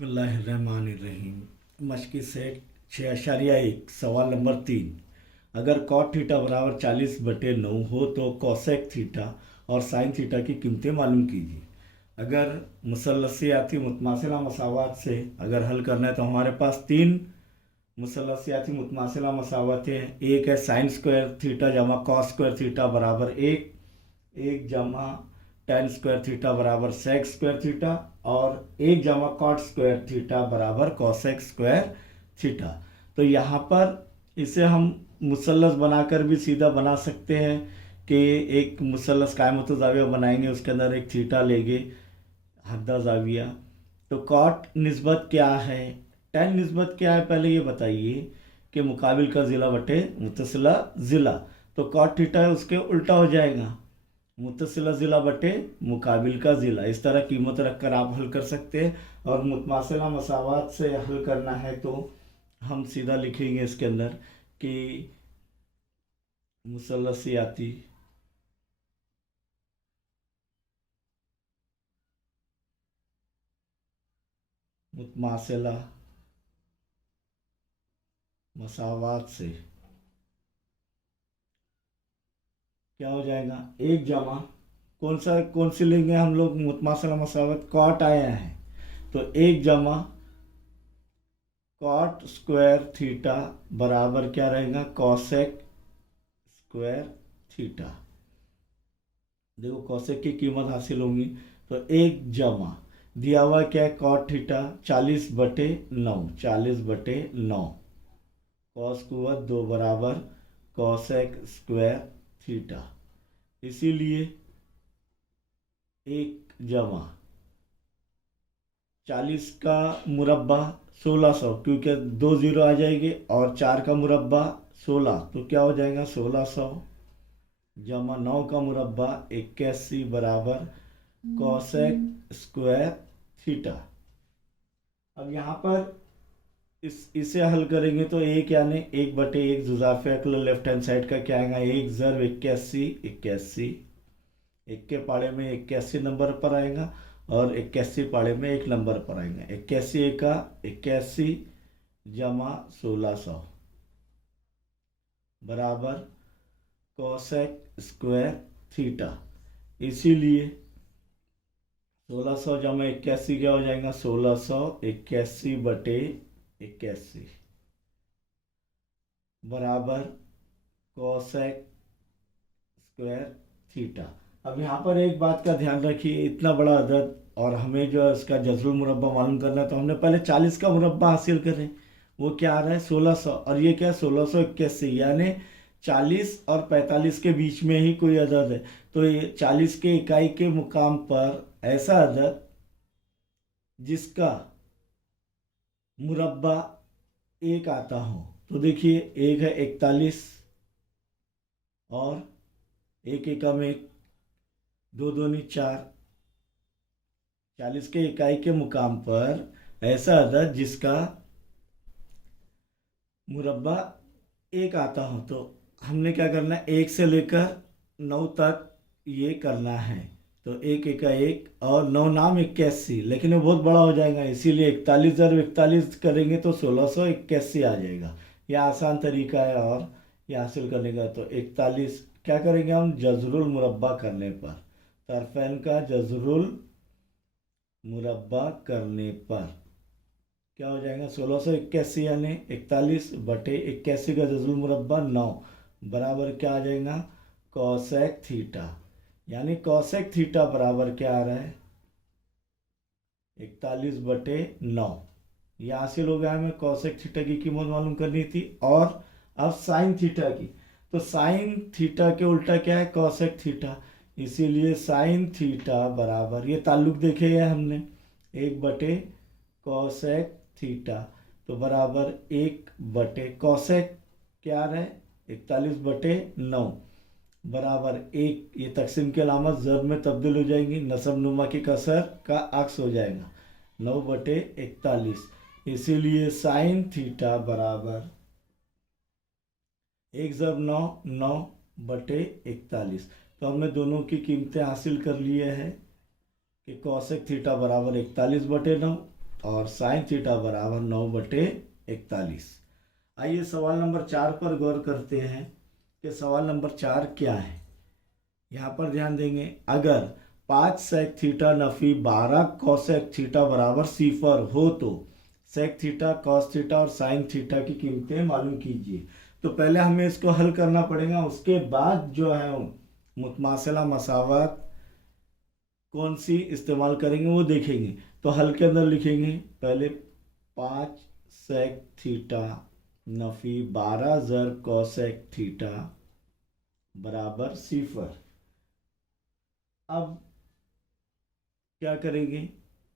बिस्मिल्लाहिर्रहमानिर्रहीम। मशक़ी सेट 6.1 सवाल नंबर 3। अगर कॉट थीटा बराबर 40/9 हो तो कोसेक थीटा और साइन थीटा की कीमतें मालूम कीजिए। अगर मुसल्लसियाती मुतमासिला मसावात से अगर हल करना है तो हमारे पास तीन मुसल्लसियाती मुतमासिला मसावतें हैं। एक है साइन स्क्वायर थीटा जमा कॉस स्क्वायर थीटा बराबर एक, एक जमा टेन स्क्वायर थीटा बराबर सेक स्क्वायर थीटा और एक जमा कॉट स्क्वायर थीटा बराबर कॉसेक स्क्वायर थीटा। तो यहाँ पर इसे हम मुसल्लस बनाकर भी सीधा बना सकते हैं कि एक मुसल्लस कायमत ज़ाविया बनाएंगे, उसके अंदर एक थीटा लेंगे हद्दा ज़ाविया। तो कॉट निस्बत क्या है, टेन निस्बत क्या है, पहले ये बताइए कि मुकाबिल का ज़िला बटे मुतसिला ज़िला। तो कॉट थीटा है उसके उल्टा हो जाएगा, मुतसिला ज़िला बटे मुकाबिल का ज़िला। इस तरह कीमत रखकर आप हल कर सकते हैं। और मुतमासिला मसावात से हल करना है तो हम सीधा लिखेंगे इसके अंदर कि मुसल्लसियाती मुतमासिला मसावात से क्या हो जाएगा, एक जमा कौन सी लेंगे हम लोग, मुतमासिला मसावत कॉट आया है तो एक जमा कॉट स्क्वायर थीटा बराबर क्या रहेगा, कॉसेक स्क्वायर थीटा। देखो कॉसेक की कीमत हासिल होगी तो एक जमा दिया हुआ क्या है, कॉट थीटा 40/9, 40/9 कॉस कुवत 2 बराबर कॉसेक स्क्वायर थीटा। इसीलिए एक जमा 40 का मुरब्बा 1600, क्योंकि 2 ज़ीरो आ जाएंगे और 4 का मुरब्बा 16, तो क्या हो जाएगा 1600 जमा 9 का मुरब्बा 81 बराबर कॉसेक स्क्वायर थीटा। अब यहाँ पर इसे हल करेंगे तो एक यानी 1/1 जुजाफे अकल लेफ्ट हैंड साइड का क्या आएगा, 1 ज़र 81, 81 एक के पाड़े में 81 नंबर पर आएगा और 81 पाड़े में एक नंबर पर आएगा। 81 का 81 जमा 1600 बराबर कोसेक स्क्वायर थीटा। इसीलिए 1600 जमा 81 क्या हो जाएगा, 1681/81 बराबर कोसेक स्क्वायर थीटा। अब यहाँ पर एक बात का ध्यान रखिए, इतना बड़ा अदद और हमें जो है उसका जज़रुल मुरब्बा मालूम करना है तो हमने पहले 40 का मुरब्बा हासिल करें। वो क्या आ रहा है 1600 और ये क्या 1681, यानी 40 और 45 के बीच में ही कोई अदद है। तो ये 40 के इकाई के मुकाम पर ऐसा अदद जिसका मुरब्बा एक आता हो, तो देखिए एक है 41 और एक एकम एक, दो दूनी 4, 40 के इकाई के मुकाम पर ऐसा अदद जिसका मुरब्बा एक आता हो, तो हमने क्या करना है, 1 से लेकर 9 तक ये करना है। तो एक एका एक और 9 नाम 81, लेकिन वो बहुत बड़ा हो जाएगा, इसीलिए 41 ज़र 41 करेंगे तो 1681 आ जाएगा। यह आसान तरीका है और ये हासिल करने का। तो 41 क्या करेंगे हम, जज़रुल मुरब्बा करने पर, तरफ़ैन का जज़रुल मुरब्बा करने पर क्या हो जाएगा, 1681 यानी 41/81 का जज़रुल मुरब्बा 9 बराबर क्या आ जाएगा, कॉसेक थीटा। यानी कॉसेक थीटा बराबर क्या आ रहा है, 41/9। यह हासिल हो गया, हमें कॉसेक थीटा की कीमत मालूम करनी थी। और अब साइन थीटा की, तो साइन थीटा के उल्टा क्या है, कॉसेक थीटा। इसीलिए साइन थीटा बराबर, ये ताल्लुक देखे है हमने, 1/कॉसेक थीटा, तो बराबर 1/कॉसेक क्या आ रहा है, 41/9 बराबर 1। ये तकसीम की अलामत ज़र में तब्दील हो जाएंगी, नसब नुमा की कसर का अक्स हो जाएगा, 9/41। इसीलिए साइन थीटा बराबर 1 ज़र 9, 9/41। तो हमने दोनों की कीमतें हासिल कर लिए हैं कि कॉसेक थीटा बराबर 41/9 और साइन थीटा बराबर 9/41। आइए सवाल नंबर 4 पर गौर करते हैं कि सवाल नंबर 4 क्या है। यहाँ पर ध्यान देंगे, अगर 5 सेक थीटा नफी 12 कॉसेक थीटा बराबर सिफर हो तो सेक थीटा, कॉस थीटा और साइन थीटा की कीमतें मालूम कीजिए। तो पहले हमें इसको हल करना पड़ेगा, उसके बाद जो है मुतमासिला मसावत कौन सी इस्तेमाल करेंगे वो देखेंगे। तो हल के अंदर लिखेंगे पहले 5 सेक थीटा नफी 12 ज़र कॉसेक थीटा बराबर सिफर। अब क्या करेंगे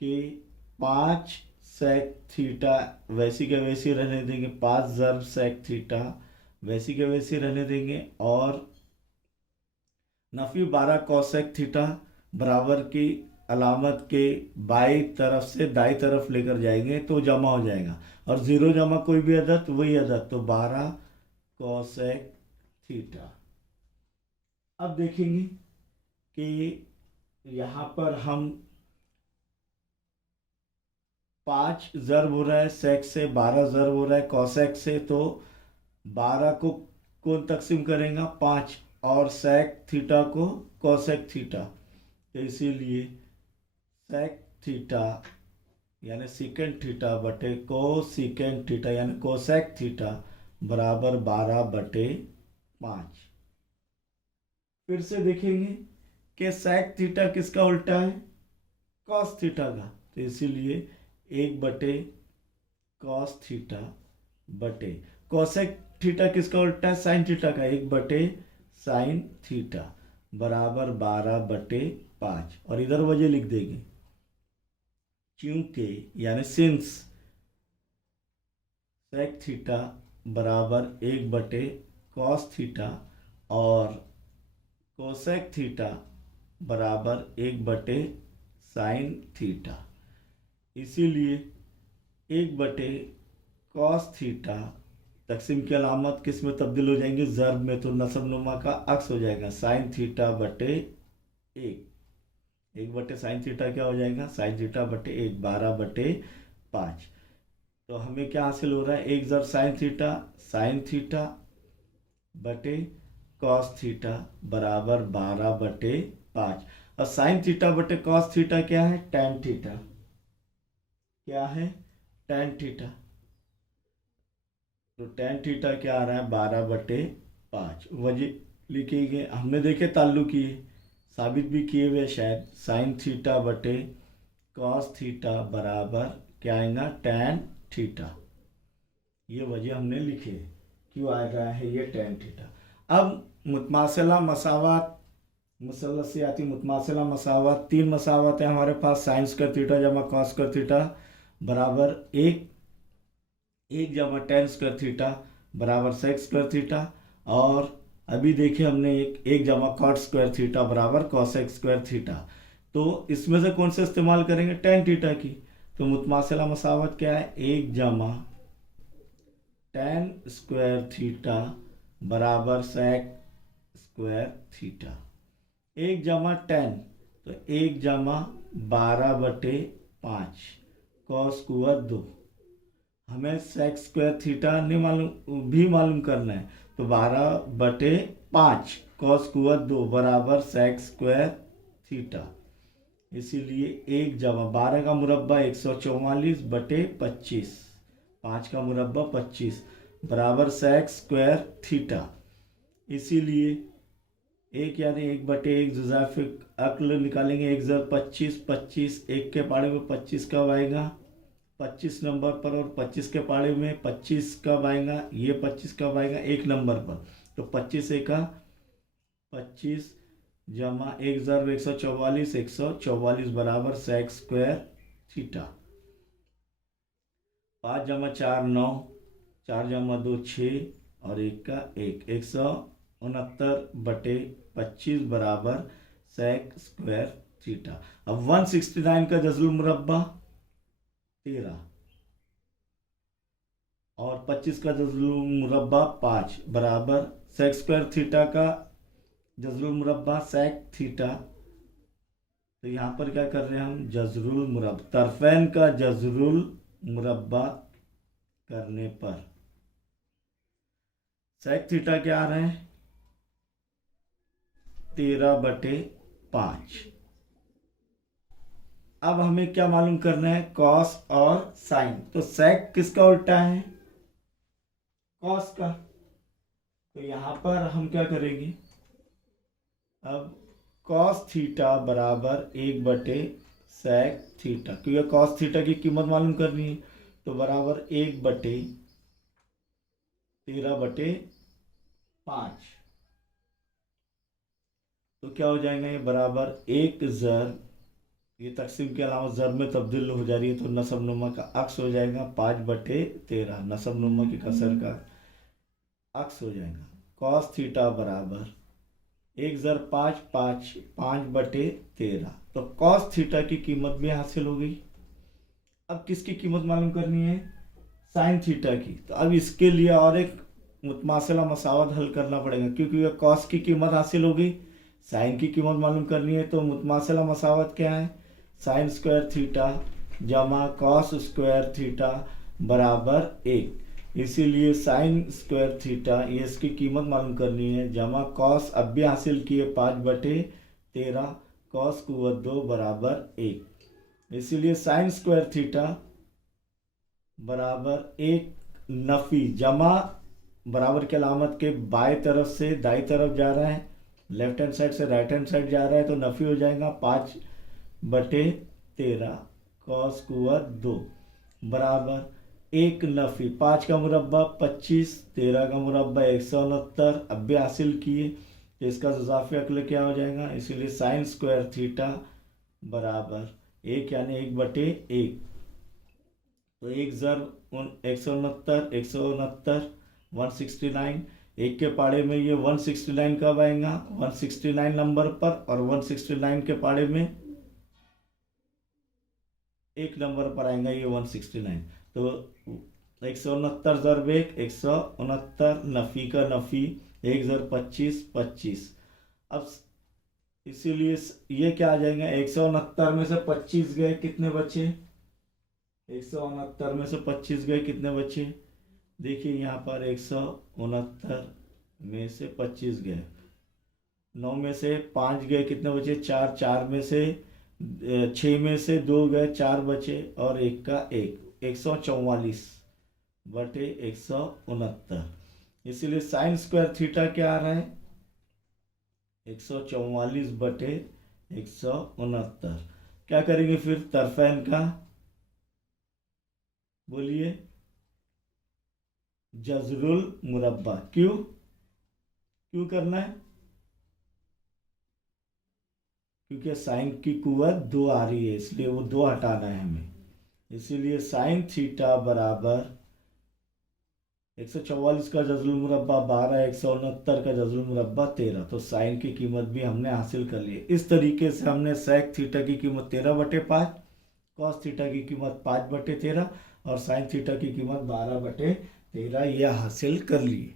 कि 5 सेक थीटा वैसी के वैसी रहने देंगे, 5 ज़र सेक थीटा वैसी के वैसी रहने देंगे, और नफी 12 कॉसेक थीटा बराबर की अलामत के बाई तरफ से दाई तरफ लेकर जाएंगे तो जमा हो जाएगा, और ज़ीरो जमा कोई भी अदद वही अदद, तो 12 कॉसेक थीटा। अब देखेंगे कि यहाँ पर हम 5 ज़र्ब हो रहा है सेक से, 12 ज़र्ब हो रहा है कॉसेक से, तो 12 को कौन तकसीम करेगा 5, और सेक थीटा को कॉसेक थीटा, तो इसीलिए सेक थीटा यानी सीकेंट थीटा बटे को सीकेंट थीटा यानी कोसेक थीटा बराबर 12/5। फिर से देखेंगे कि सेक थीटा किसका उल्टा है, कॉस थीटा का, तो इसीलिए 1/कॉस थीटा बटे कोसेक थीटा किसका उल्टा है, साइन थीटा का, 1/साइन थीटा बराबर 12/5। और इधर वजह लिख देंगे, क्योंकि यानी सिंस सेक थीटा बराबर 1/कॉस थीटा और कोसेक थीटा बराबर 1/साइन थीटा, इसीलिए 1/कॉस थीटा तकसीम की अलामत किस में तब्दील हो जाएंगे, ज़र्ब में, तो नसब नुमा का अक्स हो जाएगा, साइन थीटा बटे 1/साइन थीटा क्या हो जाएगा, साइन थीटा बटे 1, 12/5। तो हमें क्या हासिल हो रहा है, 1 ज़र साइन थीटा बटे कॉस थीटा बराबर 12/5, और साइन थीटा बटे कॉस थीटा क्या है, टैन थीटा, क्या है टैन थीटा, तो टैन थीटा क्या आ रहा है 12/5। वजह लिखेंगे, हमने देखे ताल्लुक किए, साबित भी किए हुए शायद, साइन थीटा बटे कॉस थीटा बराबर क्या आएगा टैन थीटा, ये वजह हमने लिखे क्यों आ रहा है ये टैन थीटा। अब मुतमासिला मसावत, मुसलसियाती मुतमासिला मसावत, 3 मसावत है हमारे पास, साइन स्क्वायर थीटा जमा कॉस स्क्वायर थीटा बराबर 1 जमा टेन स्क्वायर थीटा बराबर सेक स्क्वायर थीटा, और अभी देखिए हमने 1 जमा कॉट स्क्वायर थीटा बराबर कॉसेक स्क्वायर थीटा। तो इसमें से कौन से इस्तेमाल करेंगे, टेन थीटा की, तो मुतमासिला मसावत क्या है, 1 जमा टेन स्क्वायर थीटा बराबर सेक स्क्वायर थीटा, 1 जमा टेन, तो 1 जमा 12/5 कॉस कुआ 2, हमें सेक स्क्वायर थीटा नहीं मालूम करना है, तो 12/5 कॉस कुआ 2 बराबर सेक स्क्वायर थीटा, इसीलिए 1 जमा 12 का मुरब्बा 144/25, 5 का मुरब्बा 25 बराबर सेक स्क्वायर थीटा, इसीलिए 1 यानी 1/1 जुज़ाफिक अक्ल निकालेंगे, 1 ज़र 25, 25 1 के पाड़े में 25 कब आएगा 25 नंबर पर, और 25 के पाड़े में 25 कब आएगा, ये 25 कब आएगा 1 नंबर पर, तो 25 1 25 जमा 1 ज़र 144, 144 बराबर सेक स्क्वायर थीटा, 5 जमा 4 9, 4 जमा 2 6 और 1 का 1, 169/25 बराबर सेक स्क्वायर थीटा। अब 169 का जज़ुल मुरब्बा 13 और 25 का जज़ुल मुरब्बा 5 बराबर सेक स्क्वायर थीटा का जज़ुल मुरब्बा सेक थीटा तो यहाँ पर क्या कर रहे हैं हम, जजरुल मुरब्बा, तरफैन का जजरुल मुरब्बा करने पर सेक थीटा क्या आ रहे हैं, 13/5। अब हमें क्या मालूम करना है, कॉस और साइन। तो सेक किसका उल्टा है, कॉस का। तो यहां पर हम क्या करेंगे, अब कॉस थीटा बराबर 1/सेक थीटा, क्योंकि कॉस थीटा की कीमत मालूम करनी है, तो बराबर 1/13/5। तो क्या हो जाएगा, ये बराबर 1 ज़र, ये तकसीम के अलावा ज़र में तब्दील हो जा रही है, तो नसब नुमा का अक्स हो जाएगा 5/13, नसब नुमा की कसर का अक्स हो जाएगा। कॉस थीटा बराबर 1 ज़र 5 5, 5/13। तो कॉस थीटा की कीमत भी हासिल हो गई। अब किसकी कीमत मालूम करनी है, साइन थीटा की। तो अब इसके लिए और एक मुतमासिला मसावत हल करना पड़ेगा, क्योंकि कॉस की कीमत हासिल हो गई, साइन की कीमत मालूम करनी है। तो मुतमासिला मसावत क्या है, साइन स्क्वायर थीटा जमा कॉस स्क्वायर थीटा बराबर 1। इसीलिए साइन स्क्वायर थीटा, ये इसकी कीमत मालूम करनी है, जमा कॉस अब भी हासिल किए 5/13, कॉस कुव्वत 2 बराबर 1। इसीलिए साइन स्क्वायर थीटा बराबर 1 नफ़ी जमा बराबर के अलामत के बाएं तरफ से दाई तरफ जा रहा है, लेफ्ट हैंड साइड से राइट हैंड साइड जा रहा है, तो नफ़ी हो जाएगा 5/13 कॉस कुव्वत 2 बराबर 1 नफ़ी 5 का मुरब्बा 25, 13 का मुरब्बा 169, अब भी हासिल किए, तो इसका इजाफी अक्ल क्या हो जाएगा। इसीलिए साइन स्क्वायर थीटा बराबर 1 यानी 1/1। तो 1 ज़र 169 169 एक के पाड़े में ये 169 कब आएगा, 169 नंबर पर, और 169 के पाड़े में एक नंबर पर आएगा ये 169। तो 169 ज़र 1 169, नफ़ी का नफ़ी 1 ज़र 25 25। अब इसीलिए ये क्या आ जाएगा, 169 में से 25 गए, कितने बचे, 169 में से 25 गए, कितने बचे, देखिए यहाँ पर 169 में से 25 गए, 9 में से 5 गए, कितने बचे 4, 4 में से 6 में से 2 गए, 4 बचे, और 1 का 1, 144/169। इसीलिए साइन स्क्वायर थीटा क्या आ रहा है, 144/169। क्या करेंगे फिर तरफैन का, बोलिए, जजरुल मुरब्बा। क्यों करना है, क्योंकि साइन की कुव्वत 2 आ रही है, इसलिए वो 2 हटाना है हमें। इसीलिए साइन थीटा बराबर 144 का जजरुल मुरब्बा 12, 169 का जजरुल मुरब्बा 13। तो साइन की कीमत भी हमने हासिल कर ली। इस तरीके से हमने सेक थीटा की कीमत 13/5, कॉस थीटा की कीमत 5/13 और साइन थीटा की कीमत 12/13 यह हासिल कर ली।